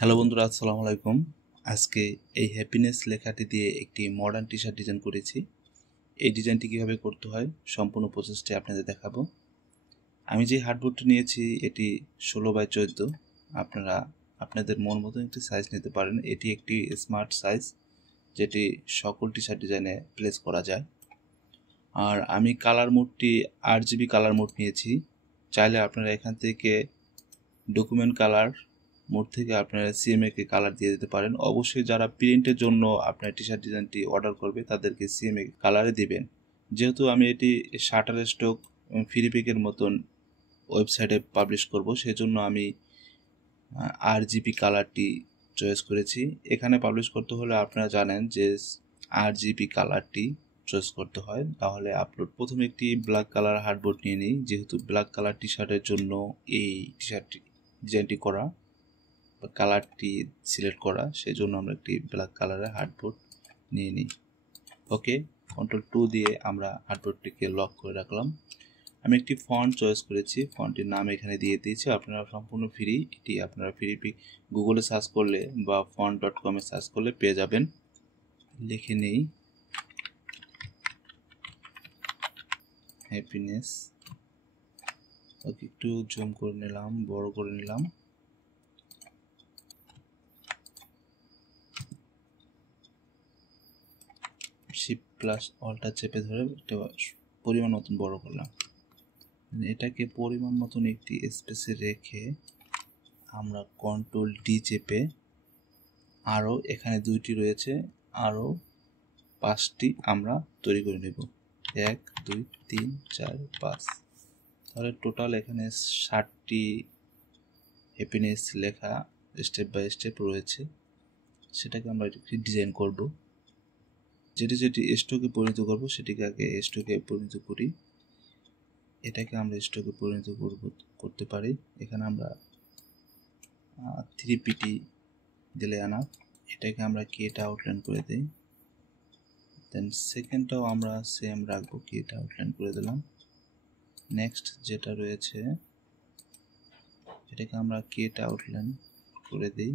Hello বন্ধুরা, আসসালামু আলাইকুম। আজকে এই হ্যাপিনেস লেখাটি দিয়ে একটি মডার্ন টি শার্ট ডিজাইন করেছি। এই ডিজাইনটি কীভাবে করতে হয় সম্পূর্ণ প্রসেসটি আপনাদের দেখাবো। আমি যে হার্ডবোর্ডটি নিয়েছি এটি 16x14। আপনারা আপনাদের মন মতো একটি সাইজ নিতে পারেন। এটি একটি স্মার্ট সাইজ যেটি সকল টি শার্ট ডিজাইনে প্লেস করা যায়। আর আমি কালার মোডটি RGB কালার মোড নিয়েছি। চাইলে আপনারা এখান থেকে ডকুমেন্ট কালার মোড থেকে আপনারা CMYK কালার দিয়ে দিতে পারেন। অবশ্যই যারা প্রিন্টের জন্য আপনার টি শার্ট ডিজাইনটি অর্ডার করবে তাদেরকে CMYK কালারে দিবেন। যেহেতু আমি এটি শাটার স্টক ফ্রি পিকের মতন ওয়েবসাইটে পাবলিশ করব, সেজন্য আমি RGB কালারটি চয়েস করেছি। এখানে পাবলিশ করতে হলে আপনারা জানেন যে RGB কালারটি চয়েস করতে হয়, তাহলে আপলোড। প্রথমে একটি ব্ল্যাক কালার হার্ডবোর্ড নিয়ে নিই, যেহেতু ব্ল্যাক কালার টি শার্টের জন্য এই টি শার্টটি ডিজাইনটি করা বা কালারটি সিলেক্ট করা, সেই জন্য আমরা একটি ব্ল্যাক কালারের হার্ডবোর্ড নিয়ে নিই। ওকে, Ctrl+2 দিয়ে আমরা হার্ডবোর্ডটিকে লক করে রাখলাম। আমি একটি ফন্ট চয়েস করেছি, ফন্টের নাম এখানে দিয়ে দিয়েছি। আপনারা সম্পূর্ণ ফ্রি, এটি আপনারা ফ্রি গুগলে সার্চ করলে বা font.com-এ সার্চ করলে পেয়ে যাবেন। লিখে নেই হ্যাপিনেস। ওকে, একটু জুম করে নিলাম, বড় করে নিলাম। Shift+Alt চেপে ধরে একটা পরিমাণ মতন বড় করলাম। এটাকে পরিমাণ মতন একটি স্পেসে রেখে আমরা Ctrl+D চেপে আরও এখানে 2টি রয়েছে, আরও 5টি আমরা তৈরি করে নেব। 1 2 3 4 5, তাহলে টোটাল এখানে 60টি হ্যাপিনেস লেখা স্টেপ বাই স্টেপ রয়েছে। সেটাকে আমরা একটি ডিজাইন করব। যেটি স্টকে পরিণত করব সেটিকে আগে স্টকে পরিণত করি। এটাকে আমরা স্টকে পরিণত করতে পারি। এখানে আমরা 3PT দিলে আনা। এটাকে আমরা কেটা আউটলাইন করে দিই। দেন সেকেন্ডটাও আমরা সেম রাখবো, কেটা আউটলাইন করে দিলাম। নেক্সট যেটা রয়েছে এটাকে আমরা কেটা আউটলাইন করে দিই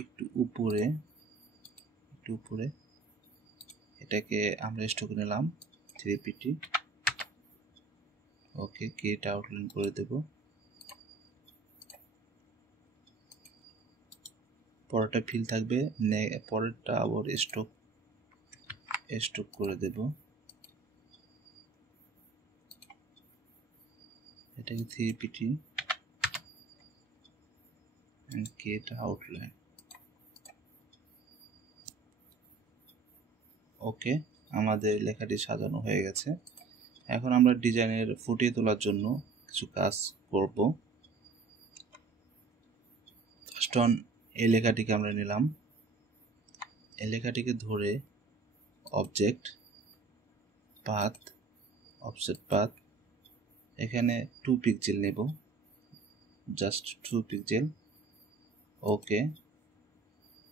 একটু উপরে। এটাকে আমরা স্টকে নিলাম 3PT। ওকে, কেটা আউটলাইন করে দেব। পরেরটা ফিল থাকবে, পরেরটা আবার স্টক করে দেব। এটাকে 3PT and কেটা আউটলাইন। ওকে, আমাদের লেখাটি সাজানো হয়ে গেছে। এখন আমরা ডিজাইনের ফুটিয়ে তোলার জন্য কিছু কাজ করব। ফার্স্ট অন এই লেখাটিকে আমরা নিলাম, এই লেখাটিকে ধরে অবজেক্ট পাথ, অফসেট পাথ, এখানে 2 পিক্সেল নেব, জাস্ট 2 পিক্সেল। ওকে,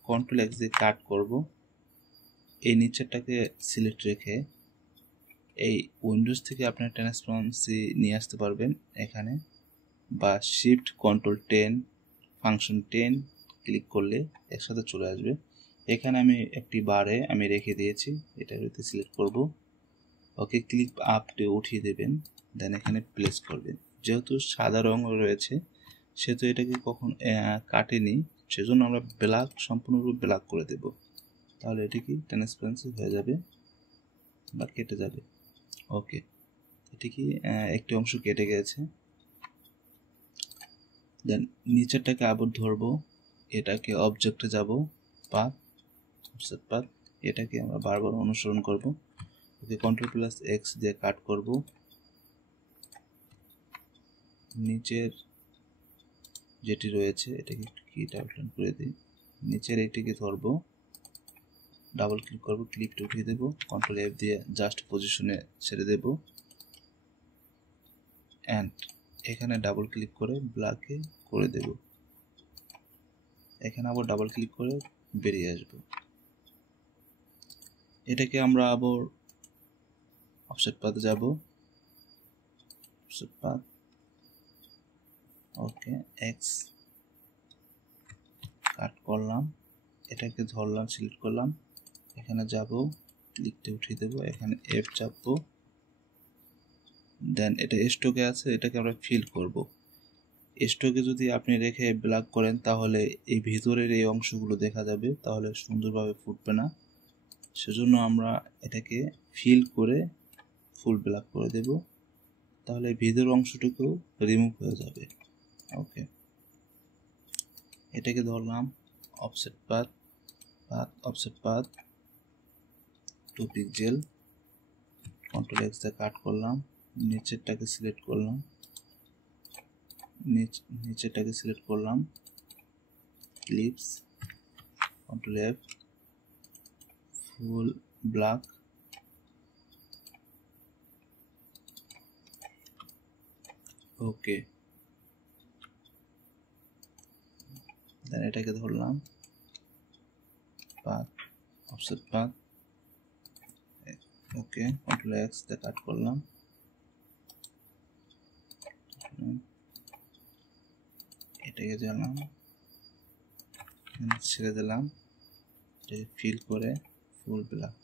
Ctrl+X দিয়ে কাট করব। এই নিচেরটাকে সিলেক্ট রেখে এই উইন্ডোজ থেকে আপনার ট্রান্সপারেন্সি নিয়ে আসতে পারবেন এখানে, বা Shift+Ctrl+10 ফাংশন 10 ক্লিক করলে একসাথে চলে আসবে। এখানে আমি একটি বারে আমি রেখে দিয়েছি, এটার ভিতরে সিলেক্ট করব। ওকে, ক্লিক আপটে উঠিয়ে দেবেন, দেন এখানে প্লেস করবেন। যেহেতু সাদা রঙ রয়েছে সেহেতু এটাকে কখন কাটেনি, সেজন্য আমরা ব্ল্যাক, সম্পূর্ণরূপে ব্ল্যাক করে দেব। তাহলে এটি কি ট্রান্সপারেন্সি হয়ে যাবে বা কেটে যাবে। ওকে, এটি কি একটি অংশ কেটে গেছে। দেন নিচেরটাকে আবার ধরবো, এটাকে অবজেক্টে যাব, পাথ, অফসেট পাথ, এটাকে আমরা বারবার অনুসরণ করব। ওকে, Ctrl+X দিয়ে কাট করব। নিচের যেটি রয়েছে এটাকে একটু কিট আউটলাইন করে দিই। নিচের এইটিকে ধরবো, ডাবল ক্লিক করব, ক্লিপটা উঠিয়ে দেব, Ctrl+F দিয়ে জাস্ট পজিশনে ছেড়ে দেব, অ্যান্ড এখানে ডাবল ক্লিক করে ব্ল্যাকে করে দেব। এখানে আবার ডাবল ক্লিক করে বেরিয়ে আসব। এটাকে আমরা আবার অফসেট পাথে যাব, অফসেট পাথ, ওকে, এক্স, কাট করলাম, এটাকে ধরলাম, সিলেক্ট করলাম, এখানে যাব, ক্লিকটা উঠিয়ে দেবো, এখানে এফ চাপবো, দেন এটা স্টকে আছে, এটাকে আমরা ফিল করব। স্টকে যদি আপনি রেখে ব্ল্যাক করেন তাহলে এই ভিতরের এই অংশগুলো দেখা যাবে, তাহলে সুন্দরভাবে ফুটবে না। সেজন্য আমরা এটাকে ফিল করে ফুল ব্ল্যাক করে দেব, তাহলে ভিতরের অংশটুকু রিমুভ হয়ে যাবে। ওকে, এটাকে ধরলাম, offset path, offset path 2 pixel, control X দিয়ে কাট করলাম, নিচেরটাকে সিলেক্ট করলাম, নিচেরটাকে সিলেক্ট করলাম, clips, control F, full black, okay. Then এটাকে ধরলাম, path, offset path, okay, control X দিয়ে কাট করলাম, এটাকে জ্বালাম, ছেড়ে দিলাম, এটাকে ফিল করে ফুল ব্ল্যাক।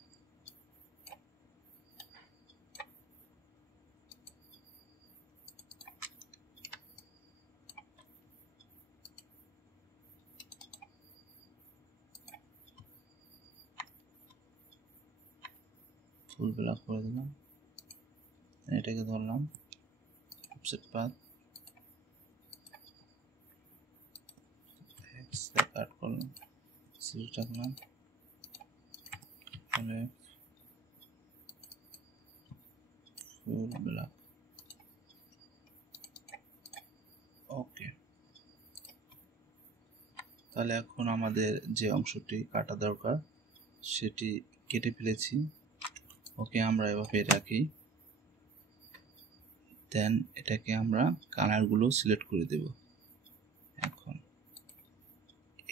ফুল ব্ল্যাক করে দিলাম, এটাকে ধরলাম, অফসেট পাথ, কাট করলাম, সিলেক্ট রাখলাম, তাহলে ফুল ব্ল্যাক, ওকে। তাহলে এখন আমাদের যে অংশটি কাটা দরকার সেটি কেটে ফেলেছি। ওকে, আমরা এভাবে রাখি। দেন এটাকে আমরা কালারগুলো সিলেক্ট করে দেব। এখন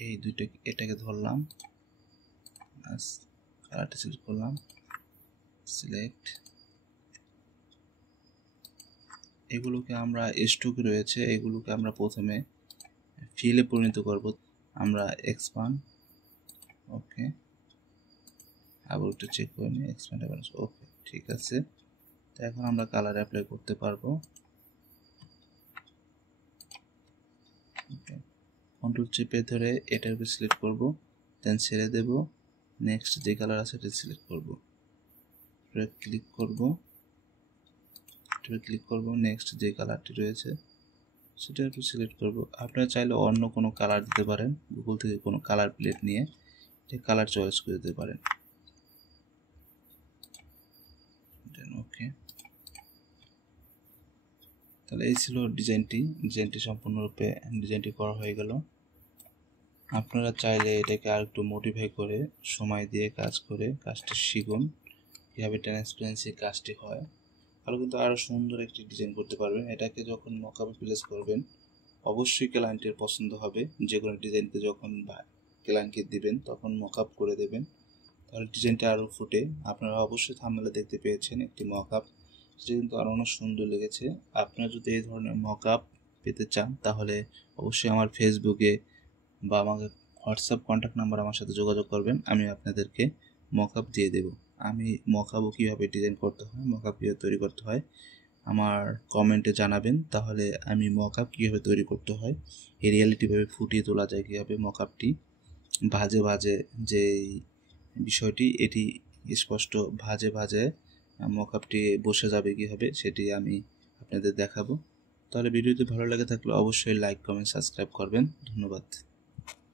এই দুইটা, এটাকে ধরলাম, কালারটা সিলেক্ট করলাম, সিলেক্ট, এগুলোকে আমরা স্টকে রয়েছে, এগুলোকে আমরা প্রথমে ফিলে পরিণত করব। আমরা এক্সপান্ড, ওকে, আবার একটু চেক করে নিই, এক্সপান্ড, ওকে, ঠিক আছে। তো এখন আমরা কালার অ্যাপ্লাই করতে পারবো। ওকে, কন্ট্রোল চেপে ধরে এটার উপর সিলেক্ট করব, দেন ছেড়ে দেব, নেক্সট যে কালার আছে এটা সিলেক্ট করব, ক্লিক করব, ক্লিক করব, নেক্সট যে কালারটি রয়েছে সেটা একটু সিলেক্ট করব। আপনারা চাইলে অন্য কোনো কালার দিতে পারেন, গুগল থেকে কোনো কালার প্লেট নিয়ে কালার চয়েস করে দিতে পারেন। ওকে, তাহলে এই ছিল ডিজাইনটি সম্পূর্ণরূপে ডিজাইনটি করা হয়ে গেল। আপনারা চাইলে এটাকে আর একটু মডিফাই করে সময় দিয়ে কাজ করে কাজটি শিখুন, কীভাবে ট্রান্সপারেন্সি কাজটি হয়, তাহলে কিন্তু আরও সুন্দর একটি ডিজাইন করতে পারবেন। এটাকে যখন মকআপে প্লেস করবেন অবশ্যই ক্লায়েন্টের পছন্দ হবে। যে কোনো ডিজাইনকে যখন ক্লায়েন্টকে দিবেন তখন মকআপ করে দেবেন, তাহলে ডিজাইনটা আরও ফুটে। আপনারা অবশ্যই থাম্বনেলে দেখতে পেয়েছেন একটি মকআপ, সেটা কিন্তু আরও অনেক সুন্দর লেগেছে। আপনারা যদি এই ধরনের মকআপ পেতে চান তাহলে অবশ্যই আমার ফেসবুকে বা আমাকে হোয়াটসঅ্যাপ কন্ট্যাক্ট নাম্বার আমার সাথে যোগাযোগ করবেন, আমি আপনাদেরকে মকআপ দিয়ে দেব। আমি মকআপও কীভাবে ডিজাইন করতে হয়, মকআপ কীভাবে তৈরি করতে হয় আমার কমেন্টে জানাবেন, তাহলে আমি মকআপ কীভাবে তৈরি করতে হয়, এই রিয়ালিটিভাবে ফুটিয়ে তোলা যায় কীভাবে মকআপটি, ভাজে ভাজে যে বিষয়টি এটি স্পষ্ট ভাজে ভাজে মকআপটি বসে যাবে কীভাবে সেটি আমি আপনাদের দেখাবো। তাহলে ভিডিওটি ভালো লেগে থাকলে অবশ্যই লাইক, কমেন্ট, সাবস্ক্রাইব করবেন। ধন্যবাদ।